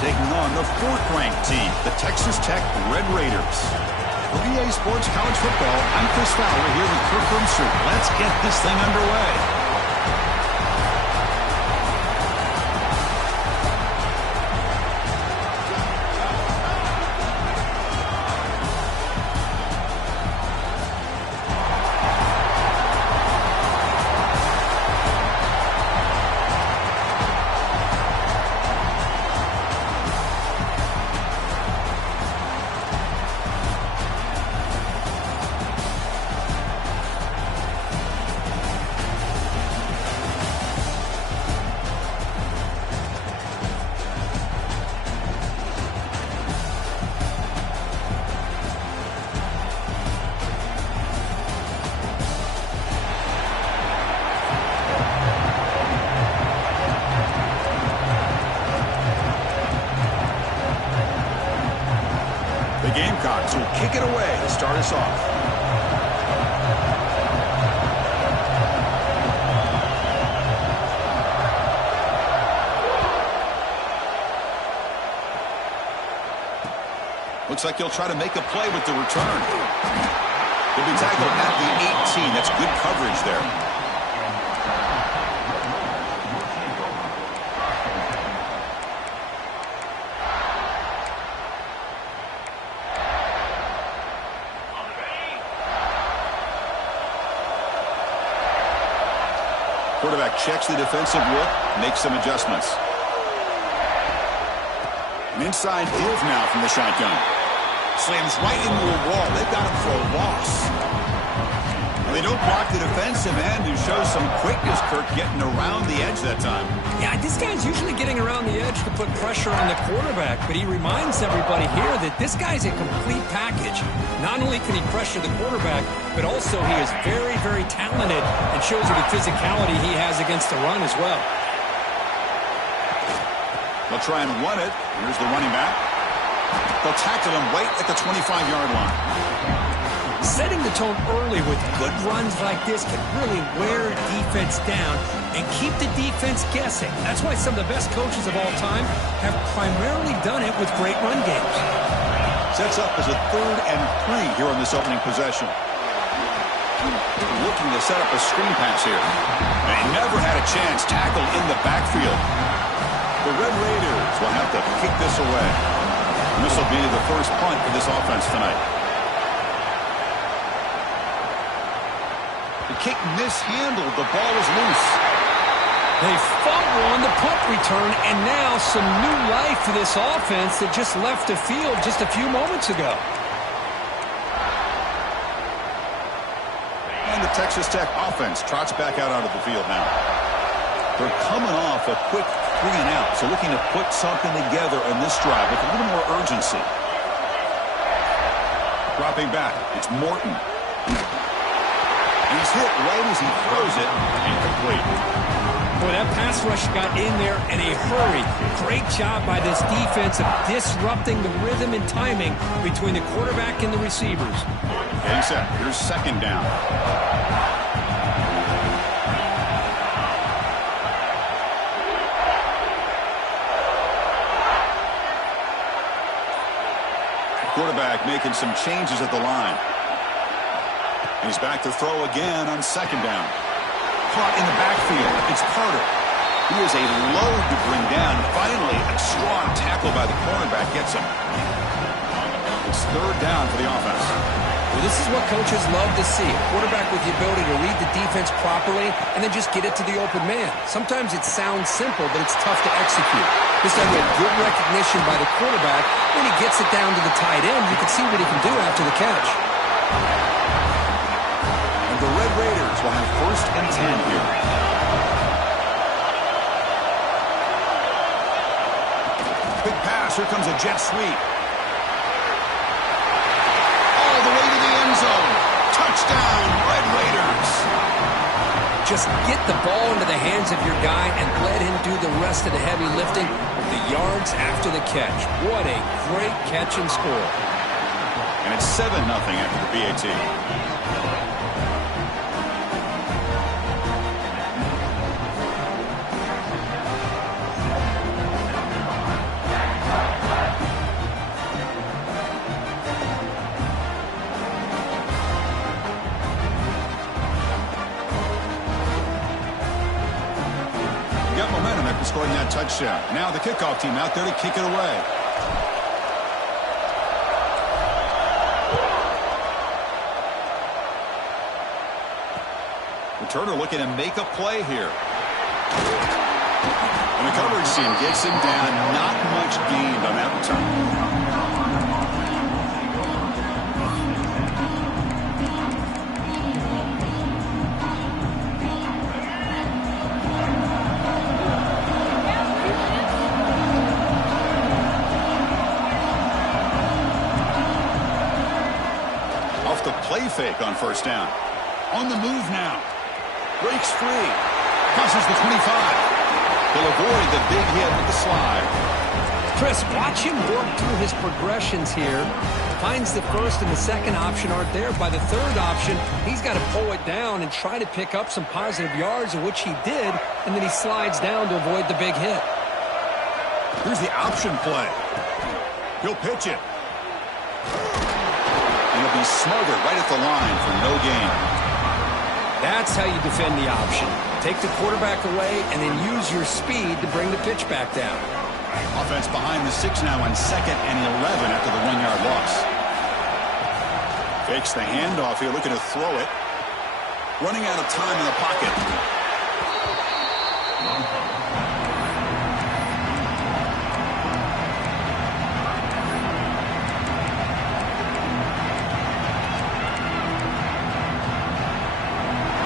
taking on the 4th-ranked team, the Texas Tech Red Raiders. For EA Sports College Football, I'm Chris Fowler here with Kirk Herbstreit. Let's get this thing underway. Gamecocks will kick it away to start us off. Looks like he'll try to make a play with the return. He'll be tackled at the 18. That's good coverage there. Quarterback checks the defensive look, makes some adjustments. An inside give now from the shotgun. Slams right into a wall. They've got him for a loss. Well, they don't block the defensive end, who shows some quickness, Kirk, getting around the edge that time. Yeah, this guy's usually getting around the edge to put pressure on the quarterback, but he reminds everybody here that this guy's a complete package. Not only can he pressure the quarterback, but also he is very, very talented and shows you the physicality he has against the run as well. They'll try and run it. Here's the running back. They'll tackle him right at the 25-yard line. Setting the tone early with good runs like this can really wear a defense down and keep the defense guessing. That's why some of the best coaches of all time have primarily done it with great run games. Sets up as a 3rd and 3 here on this opening possession. Looking to set up a screen pass here. They never had a chance tackled in the backfield. The Red Raiders will have to kick this away. And this will be the first punt for this offense tonight. The kick mishandled. The ball is loose. They fumble on the punt return, and now some new life to this offense that just left the field just a few moments ago. And the Texas Tech offense trots back out onto the field now. They're coming off a quick 3-and-out, so looking to put something together in this drive with a little more urgency. Dropping back, it's Morton. He's hit right as he throws it, incomplete. Boy, that pass rush got in there in a hurry. Great job by this defense of disrupting the rhythm and timing between the quarterback and the receivers. Getting set. Here's 2nd down. Quarterback making some changes at the line. And he's back to throw again on 2nd down. Caught in the backfield. It's Carter. He is a load to bring down. Finally, a strong tackle by the cornerback gets him. It's 3rd down for the offense. Well, this is what coaches love to see. A quarterback with the ability to read the defense properly and then just get it to the open man. Sometimes it sounds simple, but it's tough to execute. This time we had good recognition by the quarterback. When he gets it down to the tight end, you can see what he can do after the catch. The Red Raiders will have 1st and 10 here. Quick pass. Here comes a jet sweep. All the way to the end zone. Touchdown, Red Raiders. Just get the ball into the hands of your guy and let him do the rest of the heavy lifting with the yards after the catch. What a great catch and score. And it's 7-0 after the PAT. that touchdown. Now the kickoff team out there to kick it away. Returner looking to make a play here. And the coverage team gets him down. Not much gained on that return. Off the play fake on first down. On the move now. Breaks free. Crosses the 25. He'll avoid the big hit with the slide. Chris, watch him work through his progressions here. Finds the first and the second option aren't there. By the third option, he's got to pull it down and try to pick up some positive yards, of which he did, and then he slides down to avoid the big hit. Here's the option play. He'll pitch it. And he'll be smothered right at the line for no gain. That's how you defend the option. Take the quarterback away and then use your speed to bring the pitch back down. Offense behind the 6 now on 2nd and 11 after the 1-yard loss. Fakes the handoff here, looking to throw it. Running out of time in the pocket.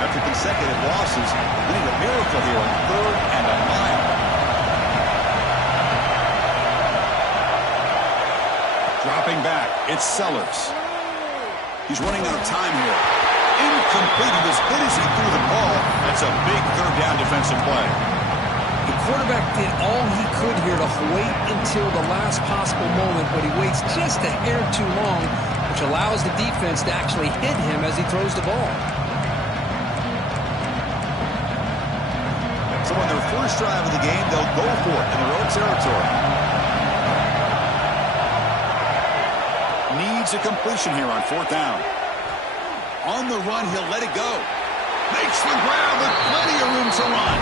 After consecutive losses, we need a miracle here on 3rd and a mile. Dropping back, it's Sellers. He's running out of time here. Incomplete, as good as he threw the ball. That's a big 3rd down defensive play. The quarterback did all he could here to wait until the last possible moment, but he waits just a hair too long, which allows the defense to actually hit him as he throws the ball. So on their first drive of the game, they'll go for it in their own territory. Needs a completion here on 4th down. On the run, he'll let it go. Makes the grab with plenty of room to run.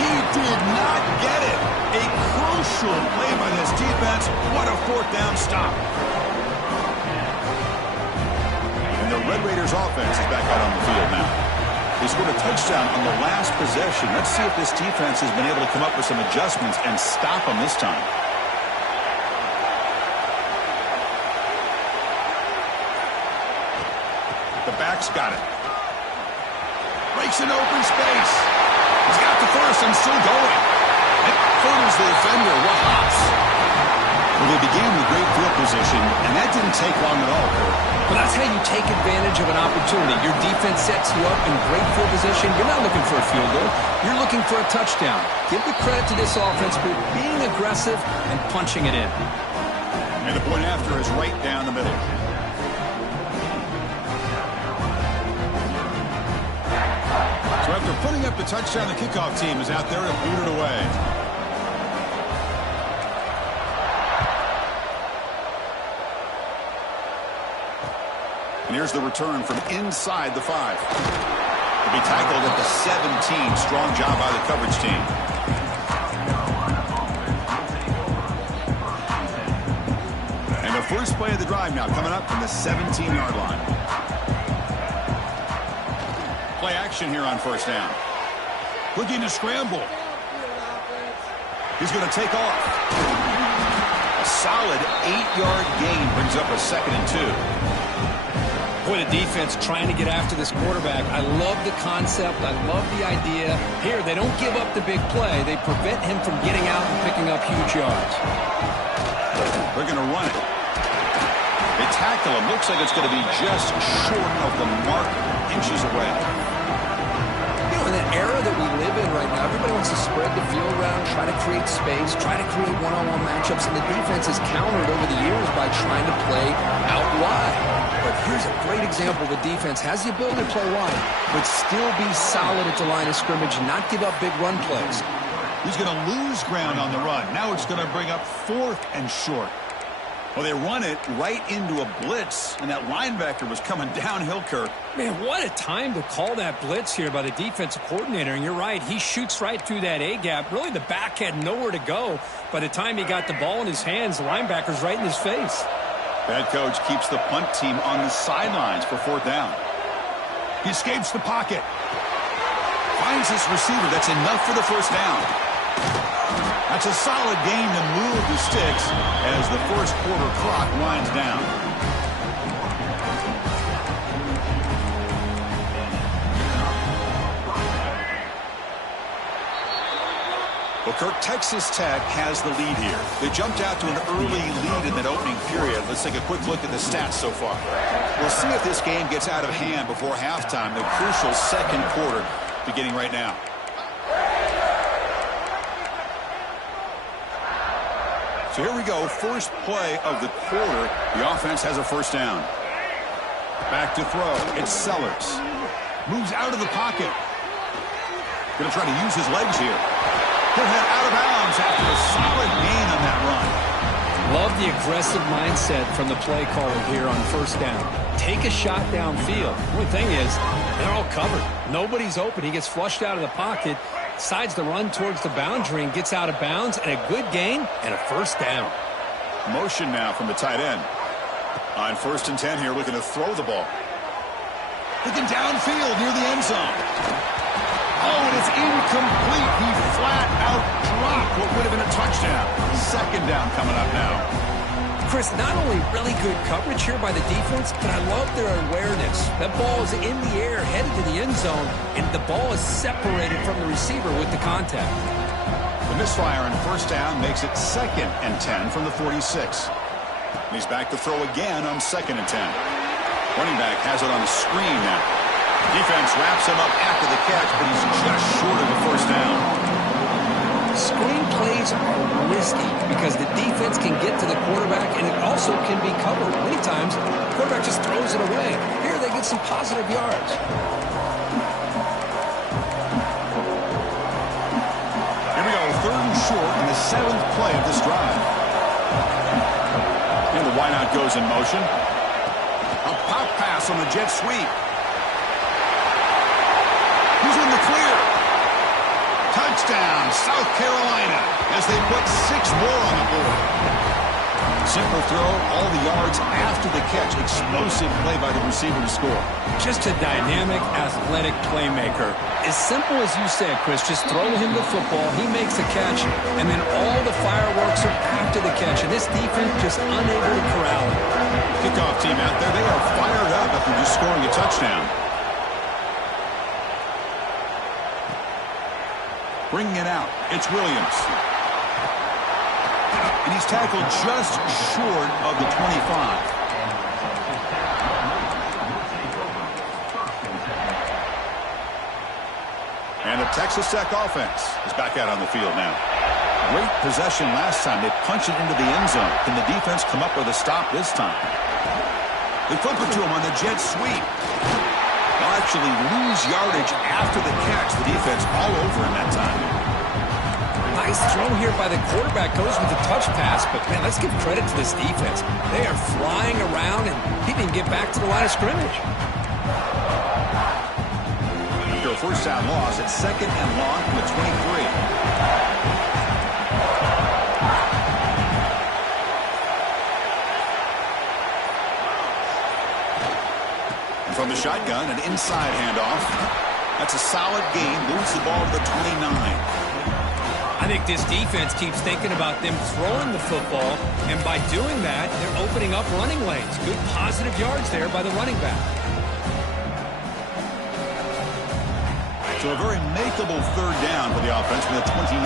He did not get it. A crucial play by this defense. What a 4th down stop. And the Red Raiders offense is back out on the field now. They scored a touchdown on the last possession. Let's see if this defense has been able to come up with some adjustments and stop them this time. The back's got it. Breaks an open space. He's got the first and still going. And corners the defender. Wahas. Well, they began with great field position, and that didn't take long at all, Kurt. Well, that's how you take advantage of an opportunity. Your defense sets you up in great field position. You're not looking for a field goal. You're looking for a touchdown. Give the credit to this offense for being aggressive and punching it in. And the point after is right down the middle. So after putting up the touchdown, the kickoff team is out there to boot it away. And here's the return from inside the 5. To be tackled at the 17. Strong job by the coverage team. And the first play of the drive now coming up from the 17-yard line. Play action here on first down. Looking to scramble. He's going to take off. A solid 8-yard gain brings up a 2nd and 2. Boy, the defense trying to get after this quarterback. I love the concept. I love the idea. Here, they don't give up the big play. They prevent him from getting out and picking up huge yards. They're going to run it. They tackle him. Looks like it's going to be just short of the mark, inches away. You know, in the era that we live in right now, everybody wants to spread the field around, try to create space, try to create one-on-one matchups, and the defense has countered over the years by trying to play out wide. But here's a great example. The defense has the ability to play wide, but still be solid at the line of scrimmage and not give up big run plays. He's going to lose ground on the run. Now it's going to bring up 4th and short. Well, they run it right into a blitz, and that linebacker was coming downhill, Kirk. Man, what a time to call that blitz here by the defensive coordinator. And you're right, he shoots right through that A-gap. Really, the back had nowhere to go. By the time he got the ball in his hands, the linebacker's right in his face. Head coach keeps the punt team on the sidelines for 4th down. He escapes the pocket. Finds his receiver. That's enough for the 1st down. That's a solid gain to move the sticks as the 1st quarter clock winds down. Well, Kirk, Texas Tech has the lead here. They jumped out to an early lead in that opening period. Let's take a quick look at the stats so far. We'll see if this game gets out of hand before halftime, the crucial 2nd quarter beginning right now. So here we go, first play of the quarter. The offense has a 1st down. Back to throw. It's Sellers. Moves out of the pocket. Going to try to use his legs here. He'll head out of bounds after a solid gain on that run. Love the aggressive mindset from the play caller here on 1st down. Take a shot downfield. The only thing is, they're all covered. Nobody's open. He gets flushed out of the pocket, decides to run towards the boundary and gets out of bounds, and a good gain and a 1st down. Motion now from the tight end. On 1st and 10 here, looking to throw the ball. Looking downfield near the end zone. Oh, and it's incomplete. He flat out dropped what would have been a touchdown. 2nd down coming up now. Chris, not only really good coverage here by the defense, but I love their awareness. That ball is in the air, headed to the end zone, and the ball is separated from the receiver with the contact. The misfire on 1st down makes it 2nd and 10 from the 46. And he's back to throw again on 2nd and 10. Running back has it on the screen now. Defense wraps him up after the catch, but he's just short of the 1st down. Screen plays are risky because the defense can get to the quarterback, and it also can be covered. Many times, the quarterback just throws it away. Here they get some positive yards. Here we go, 3rd and short in the 7th play of this drive. And the wideout goes in motion. A pop pass on the jet sweep. He's in the clear. Touchdown, South Carolina, as they put 6 more on the board. Simple throw, all the yards after the catch. Explosive play by the receiver to score. Just a dynamic, athletic playmaker. As simple as you said, Chris, just throw him the football, he makes a catch, and then all the fireworks are after the catch, and this defense just unable to corral him. Kickoff team out there, they are fired up after just scoring a touchdown. Bringing it out, it's Williams. And he's tackled just short of the 25. And the Texas Tech offense is back out on the field now. Great possession last time. They punch it into the end zone. Can the defense come up with a stop this time? They flip it to him on the jet sweep. They'll actually lose yardage after the catch. The defense all over him that time. Nice throw here by the quarterback. Goes with the touch pass, but man, let's give credit to this defense. They are flying around, and he didn't get back to the line of scrimmage. After a 1st down loss, it's 2nd and long from the 23. And from the shotgun, an inside handoff. That's a solid gain. Moves the ball to the 29. I think this defense keeps thinking about them throwing the football, and by doing that, they're opening up running lanes. Good positive yards there by the running back. So a very makeable 3rd down for the offense from the 29.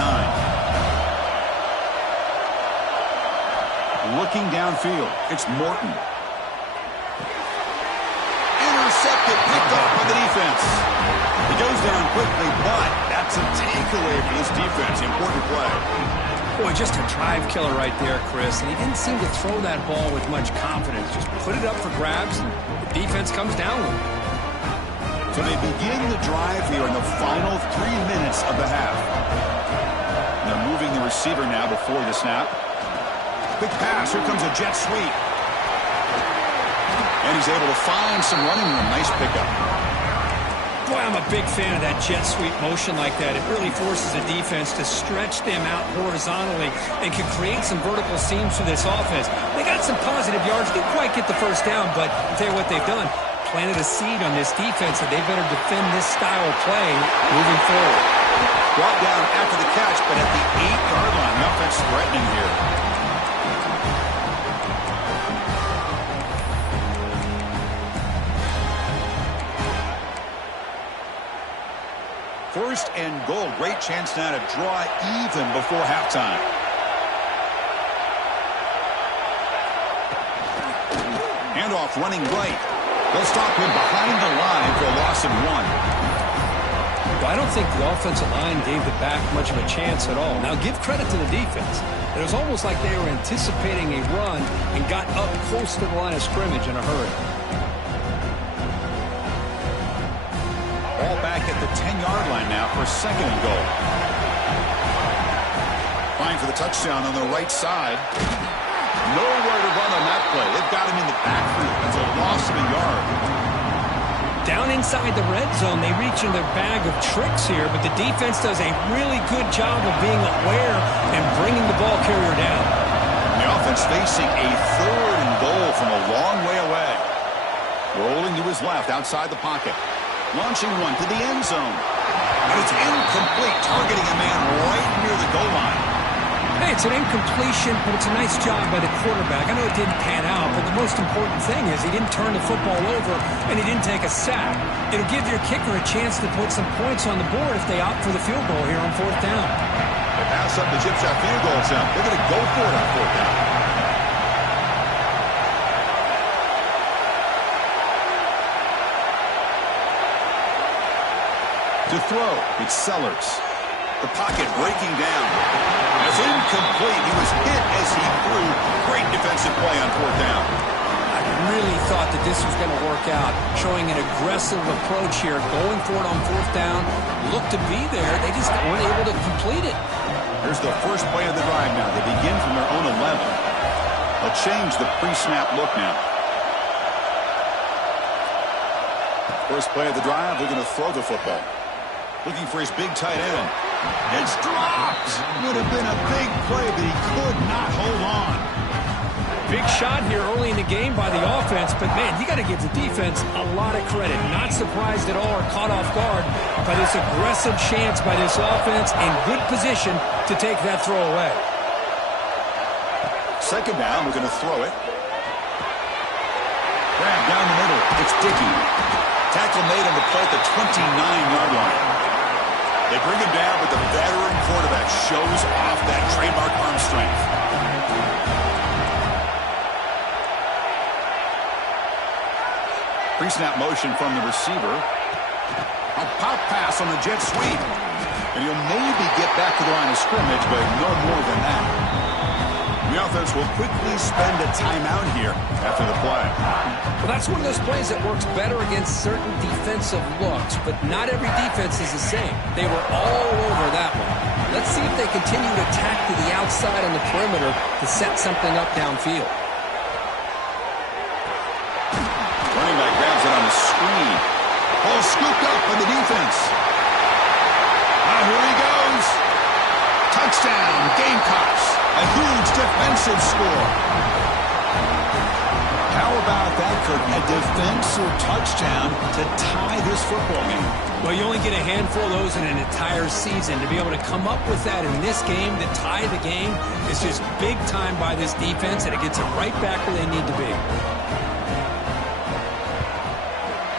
Looking downfield, it's Morton. Intercepted, picked off by the defense. He goes down quickly, but that's a takeaway for this defense. Important play. Boy, just a drive killer right there, Chris. And he didn't seem to throw that ball with much confidence. Just put it up for grabs, and the defense comes down with it. So they begin the drive here in the final 3 minutes of the half. And they're moving the receiver now before the snap. Quick pass. Here comes a jet sweep. And he's able to find some running room. Nice pickup. Boy, I'm a big fan of that jet sweep motion like that. It really forces the defense to stretch them out horizontally and can create some vertical seams for this offense. They got some positive yards. Didn't quite get the first down, but I'll tell you what they've done. Planted a seed on this defense that they better defend this style of play moving forward. Brought down after the catch, but at the 8-yard line. The offense threatening here. First and goal. Great chance now to draw even before halftime. Handoff running right. They'll stop him behind the line for a loss of 1. Well, I don't think the offensive line gave the back much of a chance at all. Now, give credit to the defense. It was almost like they were anticipating a run and got up close to the line of scrimmage in a hurry. Ball back at the 10-yard line now for second and goal. Trying for the touchdown on the right side. Nowhere to run on that play. They've got him in the backfield. That's a loss of a yard. Down inside the red zone, they reach in their bag of tricks here, but the defense does a really good job of being aware and bringing the ball carrier down. The offense facing a third and goal from a long way away. Rolling to his left outside the pocket. Launching one to the end zone. But it's incomplete, targeting a man right near the goal line. Hey, it's an incompletion, but it's a nice job by the quarterback. I know it didn't pan out, but the most important thing is he didn't turn the football over and he didn't take a sack. It'll give your kicker a chance to put some points on the board if they opt for the field goal here on 4th down. They pass up the chip shot field goal attempt. They're going to go for it on 4th down. To throw, it's Sellers. The pocket breaking down. It's incomplete. He was hit as he threw. Great defensive play on 4th down. I really thought that this was going to work out, showing an aggressive approach here, going for it on 4th down. Looked to be there. They just weren't able to complete it. Here's the first play of the drive now. They begin from their own 11. They'll change the pre-snap look now. First play of the drive, they're going to throw the football. Looking for his big tight end. It's dropped. Would have been a big play, but he could not hold on. Big shot here early in the game by the offense, but man, you got to give the defense a lot of credit. Not surprised at all or caught off guard by this aggressive chance by this offense in good position to take that throw away. Second down, we're going to throw it. Grab down the middle. It's Dickey. Tackle made on the play at the 29-yard line. They bring him down, but the veteran quarterback shows off that trademark arm strength. Pre-snap motion from the receiver. A pop pass on the jet sweep. And he'll maybe get back to the line of scrimmage, but no more than that. The offense will quickly spend a timeout here after the play. Well, that's one of those plays that works better against certain defensive looks, but not every defense is the same. They were all over that one. Let's see if they continue to attack to the outside on the perimeter to set something up downfield. Running back grabs it on the screen. Ball scooped up by the defense. Now here he goes. Touchdown, Gamecocks. A huge defensive score. How about that, Kirk? A defensive touchdown to tie this football game. Well, you only get a handful of those in an entire season. To be able to come up with that in this game, to tie the game, is just big time by this defense, and it gets them right back where they need to be.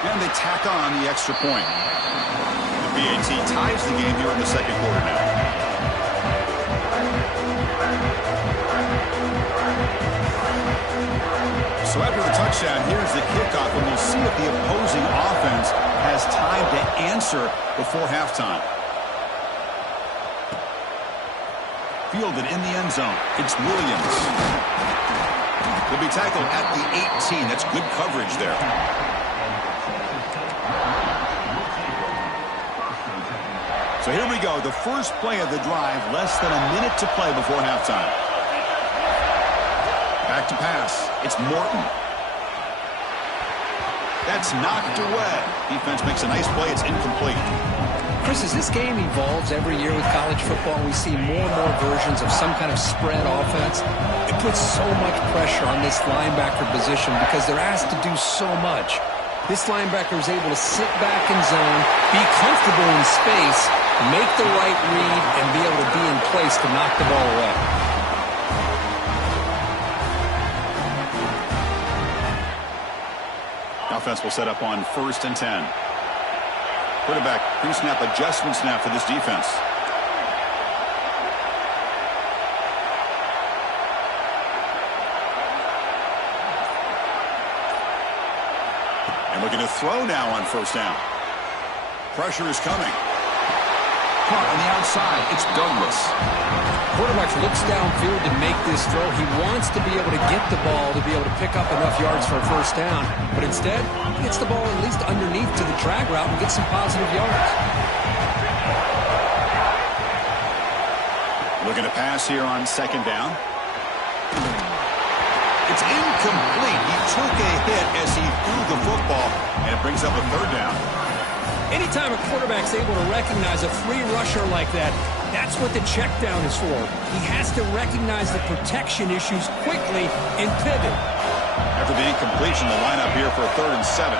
And they tack on the extra point. The BAT ties the game here in the second quarter now. So after the touchdown, here's the kickoff, and we'll see if the opposing offense has time to answer before halftime. Fielded in the end zone. It's Williams. He'll be tackled at the 18. That's good coverage there. So here we go. The first play of the drive, less than a minute to play before halftime. back to pass. It's Morton. That's knocked away. Defense makes a nice play. It's incomplete. Chris, as this game evolves every year with college football, we see more and more versions of some kind of spread offense. It puts so much pressure on this linebacker position because they're asked to do so much. This linebacker is able to sit back in zone, be comfortable in space, make the right read, and be able to be in place to knock the ball away. Offense will set up on 1st and 10. Quarterback pre-snap adjustment snap for this defense. And looking to throw now on 1st down. Pressure is coming. Caught on the outside. It's Douglas. Quarterback looks downfield to make this throw. He wants to be able to get the ball to be able to pick up enough yards for a 1st down. But instead, he gets the ball at least underneath to the drag route and gets some positive yards. Looking to pass here on 2nd down. It's incomplete. He took a hit as he threw the football, and it brings up a 3rd down. Anytime a quarterback's able to recognize a free rusher like that, that's what the check down is for. He has to recognize the protection issues quickly and pivot. After the incompletion, the lineup here for a 3rd and 7.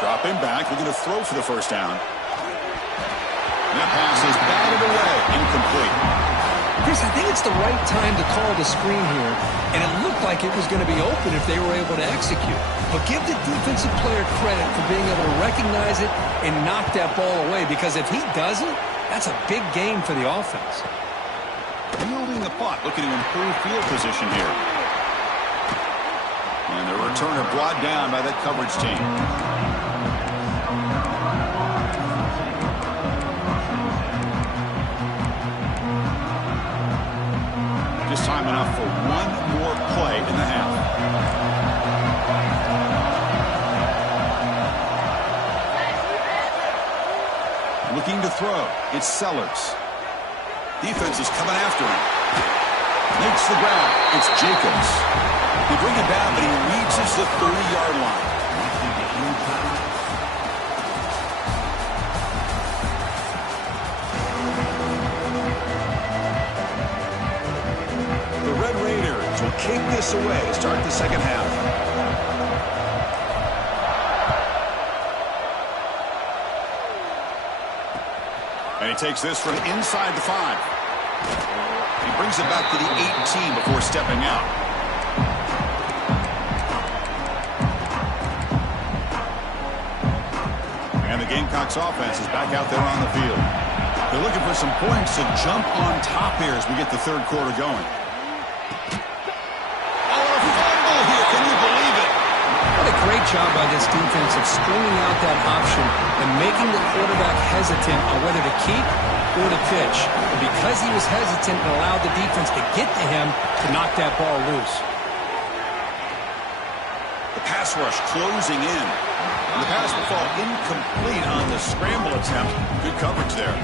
Dropping back, looking to throw for the 1st down. And that pass is batted away, incomplete. Chris, I think it's the right time to call the screen here, and it looked like it was going to be open if they were able to execute. But give the defensive player credit for being able to recognize it and knock that ball away, because if he doesn't, that's a big game for the offense. Fielding the punt, looking to improve field position here. And the returner brought down by that coverage team. Just time enough for one more play in the half. Looking to throw. It's Sellers. Defense is coming after him. Makes the grab. It's Jacobs. They bring it down, but he reaches the 30-yard line. The Red Raiders will kick this away to start the 2nd half. And he takes this from inside the 5. He brings it back to the 18 before stepping out. And the Gamecocks offense is back out there on the field. They're looking for some points to jump on top here as we get the 3rd quarter going. Oh, a fumble here. Can you believe it? What a great job by this defense of stringing out that option and making the quarterback hesitant on whether to keep or to pitch. And because he was hesitant, it allowed the defense to get to him to knock that ball loose. The pass rush closing in. And the pass will fall incomplete on the scramble attempt. Good coverage there.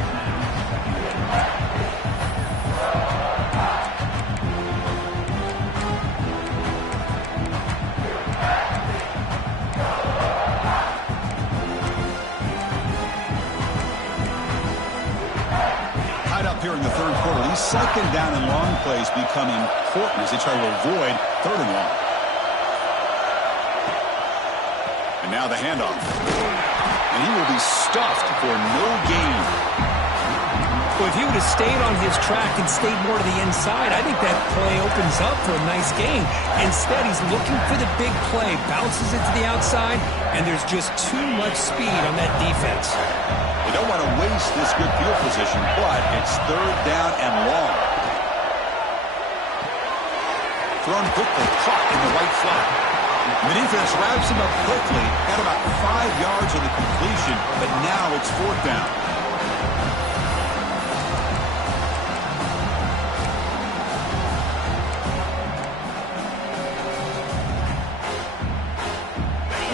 Here in the 3rd quarter, these 2nd down and long plays become important as they try to avoid 3rd and long. And now the handoff. And he will be stuffed for no gain. Well, if he would have stayed on his track and stayed more to the inside, I think that play opens up for a nice gain. Instead, he's looking for the big play, bounces it to the outside, and there's just too much speed on that defense. They don't want to waste this good field position, but it's 3rd down and long. Thrown quickly, caught in the right flat. The defense wraps him up quickly, got about 5 yards on the completion, but now it's 4th down.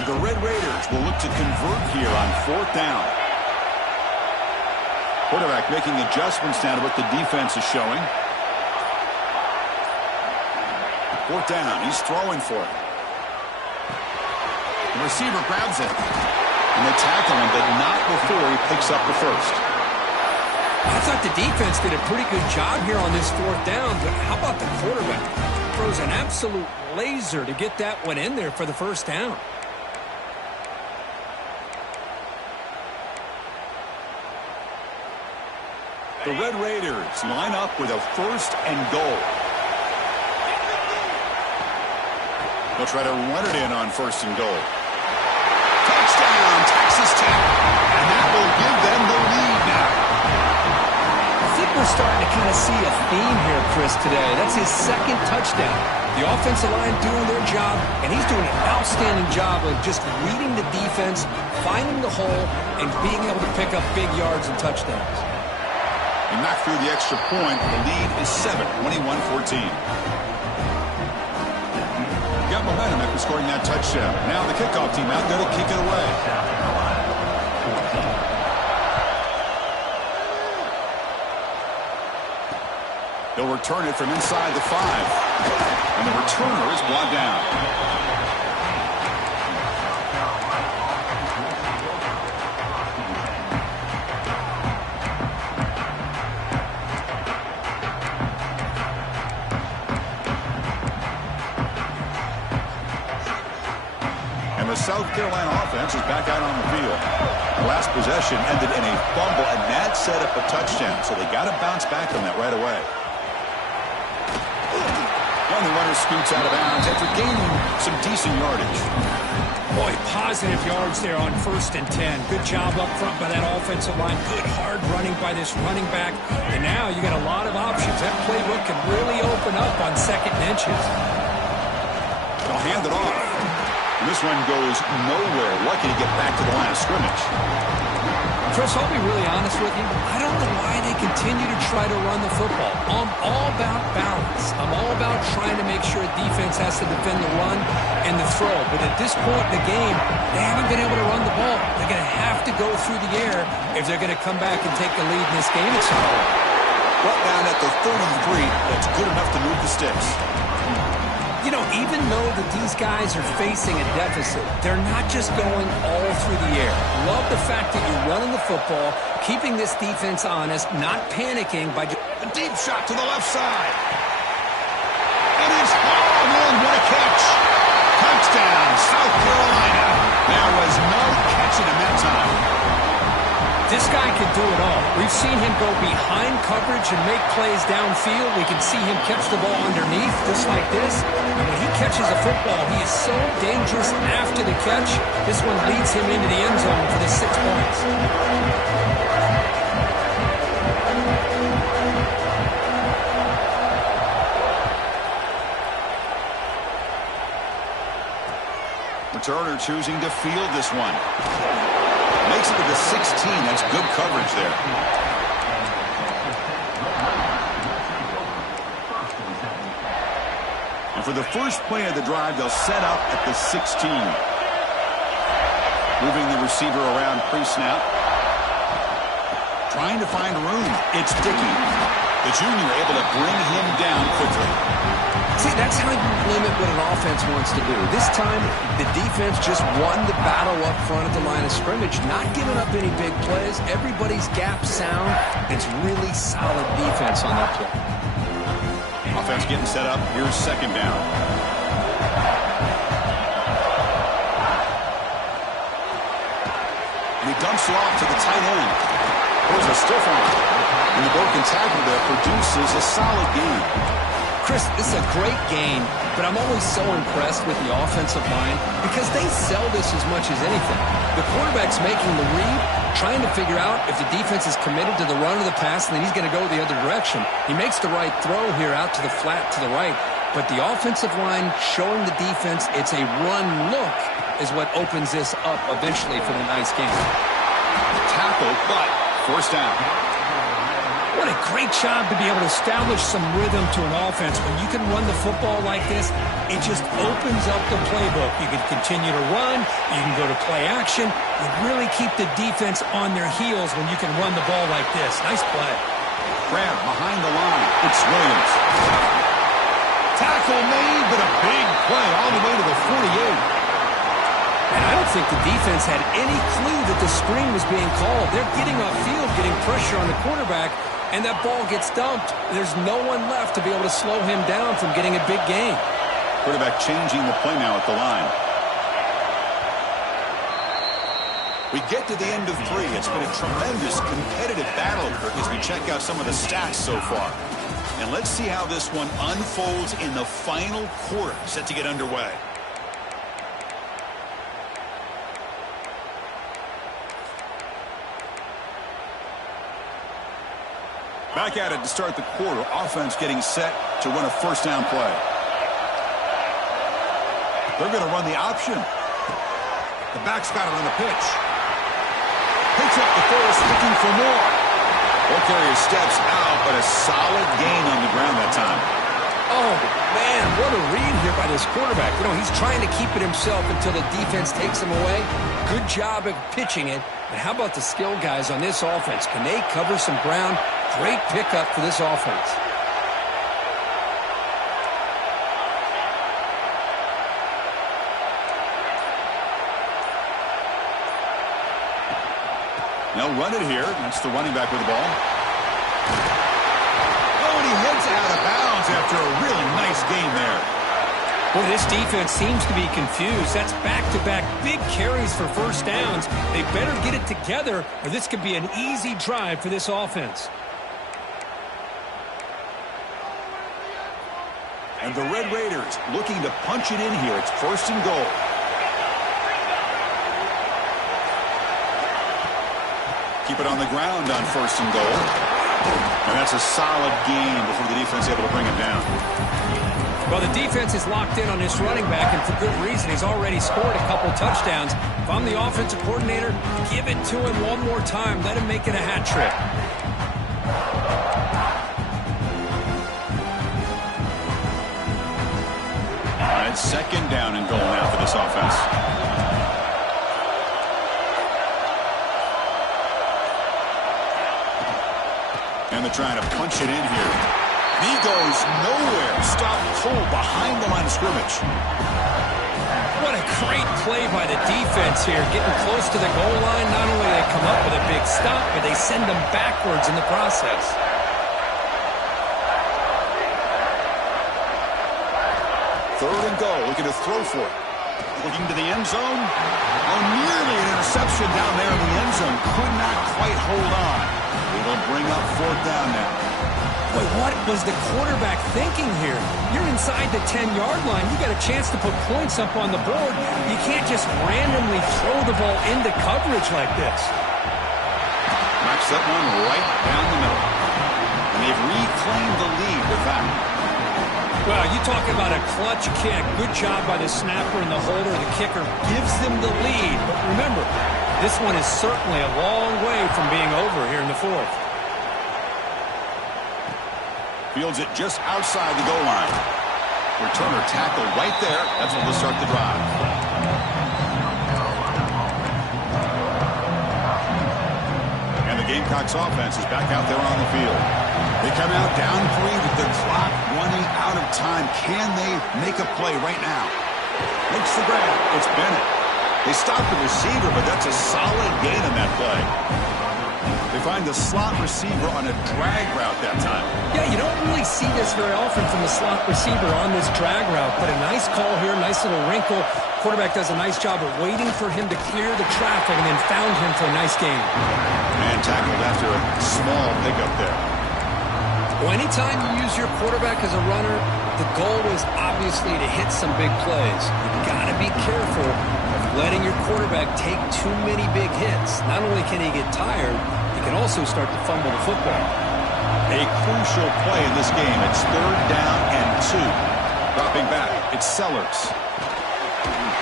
And the Red Raiders will look to convert here on 4th down. Quarterback making adjustments now to what the defense is showing. Fourth down. He's throwing for it. The receiver grabs it. And they tackle him, but not before he picks up the first. I thought the defense did a pretty good job here on this fourth down, but how about the quarterback? Throws an absolute laser to get that one in there for the first down. The Red Raiders line up with a first and goal. They'll try to run it in on first and goal. Touchdown, Texas Tech. And that will give them the lead now. I think we're starting to kind of see a theme here, Chris, today. That's his second touchdown. The offensive line doing their job, and he's doing an outstanding job of just reading the defense, finding the hole, and being able to pick up big yards and touchdowns. He knocked through the extra point. The lead is 7, 21-14. Got momentum after scoring that touchdown. Now the kickoff team out there to kick it away. They'll return it from inside the 5. And the returner is brought down. And the South Carolina offense is back out on the field. The last possession ended in a fumble, and that set up a touchdown. So they got to bounce back on that right away. And the runner scoots out of bounds after gaining some decent yardage. Boy, positive yards there on 1st and 10. Good job up front by that offensive line. Good hard running by this running back. And now you got a lot of options. That playbook can really open up on 2nd and inches. They'll hand it off. And this one goes nowhere. Lucky to get back to the line of scrimmage. Chris, I'll be really honest with you. I don't know why they continue to try to run the football. I'm all about balance. I'm all about trying to make sure defense has to defend the run and the throw. But at this point in the game, they haven't been able to run the ball. They're going to have to go through the air if they're going to come back and take the lead in this game at some point. Brought down at the 33. That's good enough to move the sticks. You know, even though these guys are facing a deficit, they're not just going all through the air. Love the fact that you're running the football, keeping this defense honest, not panicking by just... A deep shot to the left side. It is hauled in. What a catch. Touchdown, South Carolina. There was no catching him that time. This guy can do it all. We've seen him go behind coverage and make plays downfield. We can see him catch the ball underneath, just like this. And when he catches a football, he is so dangerous after the catch. This one leads him into the end zone for the 6 points. Returner choosing to field this one. Makes it to the 16. That's good coverage there. And for the first play of the drive, they'll set up at the 16. Moving the receiver around pre-snap. Trying to find room. It's Dickey. The junior able to bring him down quickly. See, that's how you limit what an offense wants to do. This time, the defense just won the battle up front at the line of scrimmage, not giving up any big plays. Everybody's gap sound. It's really solid defense on that play. Offense getting set up. Here's 2nd down. And he dumps it off to the tight end. There's a stiff arm. And the broken tackle there produces a solid gain. Chris, this is a great game, but I'm always so impressed with the offensive line because they sell this as much as anything. The quarterback's making the read, trying to figure out if the defense is committed to the run or the pass, and then he's going to go the other direction. He makes the right throw here out to the flat to the right, but the offensive line showing the defense it's a run look is what opens this up eventually for the nice game. Tackle, but first down. What a great job to be able to establish some rhythm to an offense. When you can run the football like this, it just opens up the playbook. You can continue to run. You can go to play action. You really keep the defense on their heels when you can run the ball like this. Nice play. Grab behind the line. It's Williams. Tackle made play all the way to the 48. And I don't think the defense had any clue that the screen was being called. They're getting upfield, getting pressure on the quarterback, and that ball gets dumped. There's no one left to be able to slow him down from getting a big gain. Quarterback changing the play now at the line. We get to the end of 3. It's been a tremendous competitive battle as we check out some of the stats so far. And let's see how this one unfolds in the final quarter, set to get underway. Back at it to start the quarter. Offense getting set to run a first down play. They're going to run the option. The back's got it on the pitch. Picks up the force, looking for more. Ball carrier steps out, but a solid gain on the ground that time. Oh, man, what a read here by this quarterback. You know, he's trying to keep it himself until the defense takes him away. Good job of pitching it. And how about the skill guys on this offense? Can they cover some ground? Great pickup for this offense. They'll run it here. That's the running back with the ball. Oh, and he heads out of bounds after a really nice game there. Boy, this defense seems to be confused. That's back-to-back big carries for first downs. They better get it together, or this could be an easy drive for this offense. And the Red Raiders looking to punch it in here. It's first and goal. Keep it on the ground on first and goal. And that's a solid gain before the defense is able to bring him down. Well, the defense is locked in on this running back, and for good reason. He's already scored a couple touchdowns. If I'm the offensive coordinator, give it to him one more time. Let him make it a hat trick. All right, second down and goal now for this offense. And they're trying to punch it in here. He goes nowhere. Stop cold behind the line of scrimmage. What a great play by the defense here. Getting close to the goal line. Not only do they come up with a big stop, but they send them backwards in the process. Third and goal. Looking to throw for it. Looking to the end zone. Oh, nearly an interception down there in the end zone. Could not quite hold on. It'll bring up fourth down now. Boy, what was the quarterback thinking here? You're inside the 10-yard line. You got a chance to put points up on the board. You can't just randomly throw the ball into coverage like this. Knocks that one right down the middle. And they've reclaimed the lead with that. Well, you talk about a clutch kick. Good job by the snapper and the holder. The kicker gives them the lead. But remember, this one is certainly a long way from being over here in the fourth. Fields it just outside the goal line. Returner tackle right there. That's what will start the drive. And the Gamecocks offense is back out there on the field. They come out down 3 with the clock running out of time. Can they make a play right now? Makes the grab. It's Bennett. They stop the receiver, but that's a solid gain on that play. They find the slot receiver on a drag route that time. Yeah, you don't really see this very often from the slot receiver on this drag route, but a nice call here, nice little wrinkle. Quarterback does a nice job of waiting for him to clear the traffic and then found him for a nice gain. And tackled after a small pickup there. Well, anytime you use your quarterback as a runner, the goal is obviously to hit some big plays. You've got to be careful of letting your quarterback take too many big hits. Not only can he get tired, he can also start to fumble the football. A crucial play in this game. It's third down and 2. Dropping back, it's Sellers.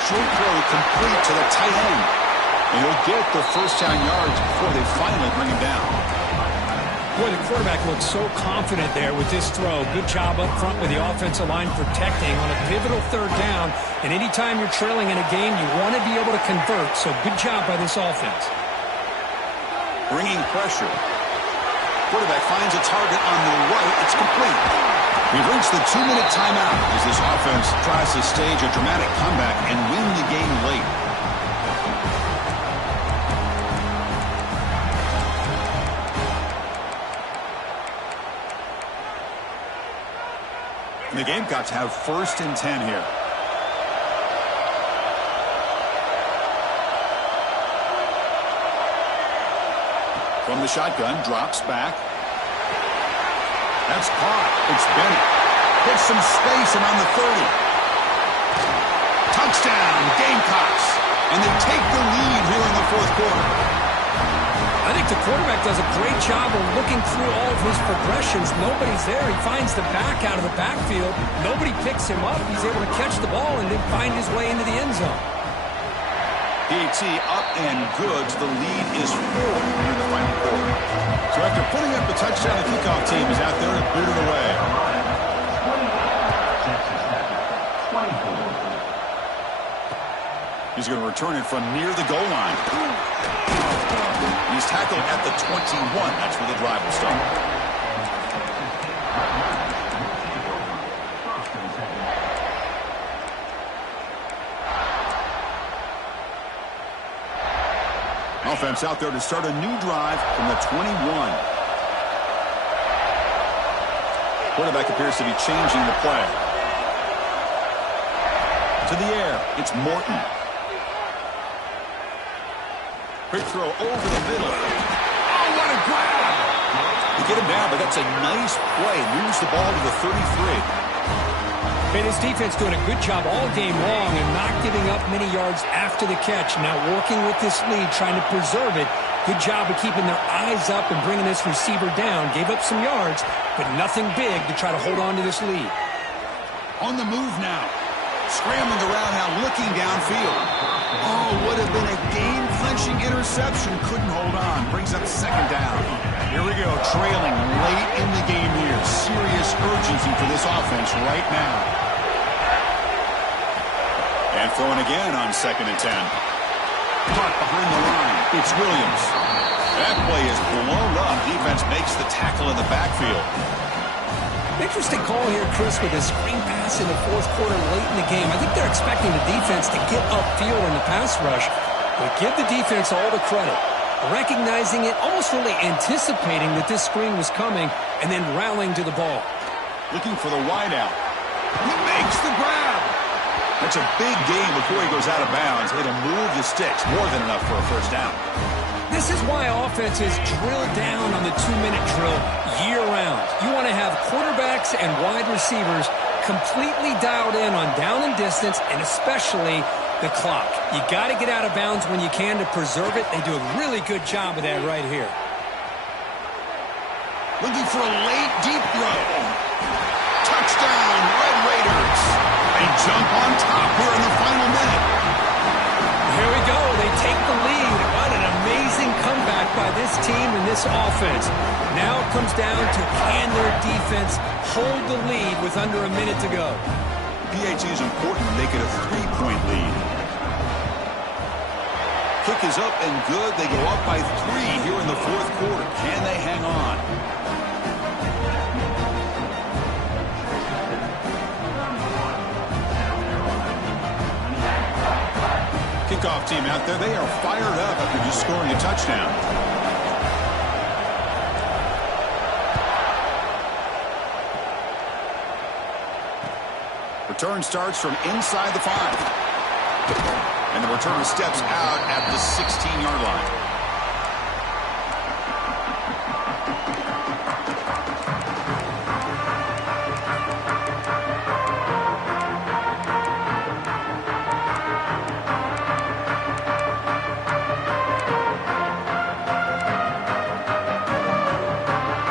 Short throw complete to the tight end. And he'll get the first down yards before they finally bring him down. Boy, the quarterback looks so confident there with this throw. Good job up front with the offensive line protecting on a pivotal third down. And anytime you're trailing in a game, you want to be able to convert. So good job by this offense. Bringing pressure. Quarterback finds a target on the right. It's complete. We've reached the 2-minute timeout as this offense tries to stage a dramatic comeback and win the game late. And the Gamecocks have 1st and 10 here. From the shotgun, drops back. That's caught. It's Bennett. Hits some space and on the 30. Touchdown, Gamecocks. And they take the lead here in the 4th quarter. I think the quarterback does a great job of looking through all of his progressions. Nobody's there. He finds the back out of the backfield. Nobody picks him up. He's able to catch the ball and then find his way into the end zone. PAT up and good. So the lead is 4 here in the final quarter. So after putting up the touchdown, the kickoff team is out there to boot it away. He's going to return it from near the goal line. He's tackled at the 21. That's where the drive will start. Offense out there to start a new drive from the 21. Quarterback appears to be changing the play. To the air, it's Morton. Quick throw over the middle. Oh, what a grab! They get him down, but that's a nice play. Moves the ball to the 33. And his defense doing a good job all game long and not giving up many yards after the catch. Now working with this lead, trying to preserve it. Good job of keeping their eyes up and bringing this receiver down. Gave up some yards, but nothing big to try to hold on to this lead. On the move now. Scrambling around now, looking downfield. Oh, would have been a game-clinching interception. Couldn't hold on. Brings up 2nd down. Here we go, trailing late in the game here. Serious urgency for this offense right now. And throwing again on 2nd and 10. Caught behind the line. It's Williams. That play is blown up. Defense makes the tackle in the backfield. Interesting call here, Chris, with a screen pass in the 4th quarter late in the game. I think they're expecting the defense to get upfield in the pass rush, but give the defense all the credit. Recognizing it, almost really anticipating that this screen was coming, and then rallying to the ball. Looking for the wideout. He makes the grab. That's a big gain before he goes out of bounds. It'll move the sticks. More than enough for a 1st down. This is why offenses drill down on the 2-minute drill year-round. You want to have quarterbacks and wide receivers completely dialed in on down and distance, and especially the clock. You got to get out of bounds when you can to preserve it. They do a really good job of that right here. Looking for a late, deep throw. Touchdown, Red Raiders. They jump on top here in the final minute. Here we go. They take the lead. What an amazing comeback by this team and this offense. Now it comes down to can their defense hold the lead with under a minute to go. PAT is important to make it a 3-point lead. Kick is up and good. They go up by 3 here in the 4th quarter. Can they hang on? Kickoff team out there. They are fired up after just scoring a touchdown. Return starts from inside the 5. And the returner steps out at the 16-yard line.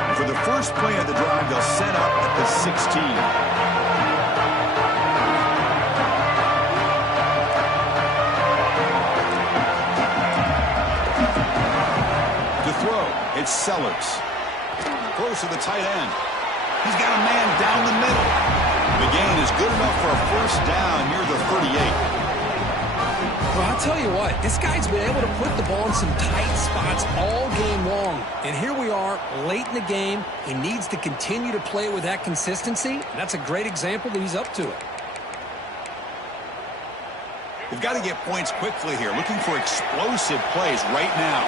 And for the first play of the drive, they'll set up at the 16. It's Sellers. Close to the tight end. He's got a man down the middle. The gain is good enough for a 1st down near the 38. Well, I'll tell you what, this guy's been able to put the ball in some tight spots all game long. And here we are, late in the game. He needs to continue to play with that consistency. And that's a great example that he's up to it. They've got to get points quickly here, looking for explosive plays right now.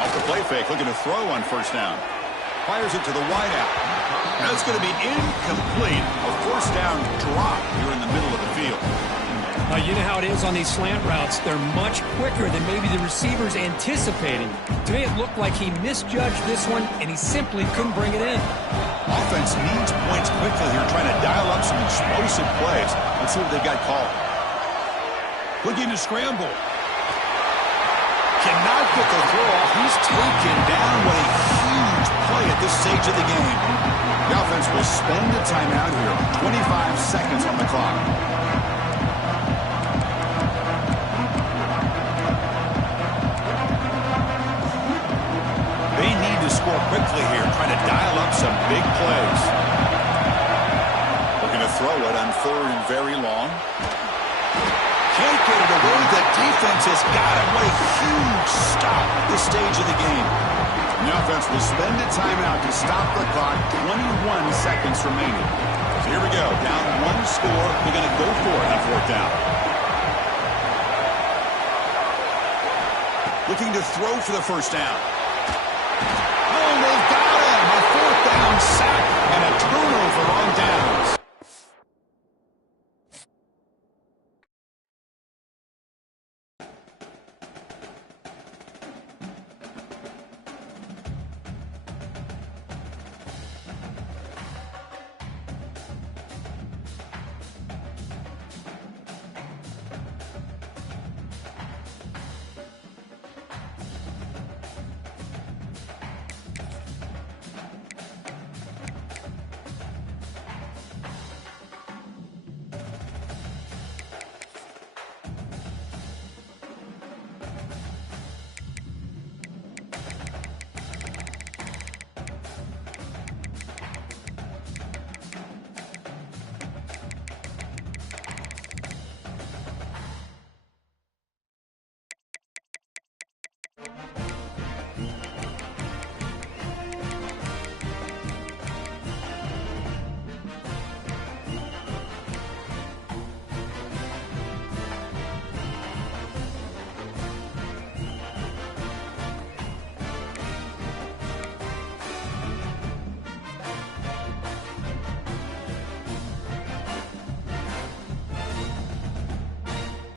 Off the play fake, looking to throw on first down. Fires it to the wideout. That's going to be incomplete. A first down drop here in the middle of the field. You know how it is on these slant routes. They're much quicker than maybe the receiver's anticipating. To me, it looked like he misjudged this one, and he simply couldn't bring it in. Offense needs points quickly here, trying to dial up some explosive plays. Let's see what they got called. Looking to scramble. Cannot get the throw off. He's taken down. What a huge play at this stage of the game. The offense will spend a timeout here. 25 seconds on the clock. They need to score quickly here, trying to dial up some big plays. Looking to throw it on third and very long. Can't get it away. The defense has got it. What a huge stop at this stage of the game. The offense will spend a timeout to stop the clock. 21 seconds remaining. So here we go. Down one score. They're going to go for it on fourth down. Looking to throw for the first down. Oh, they've got him. A fourth down sack and a turnover on downs.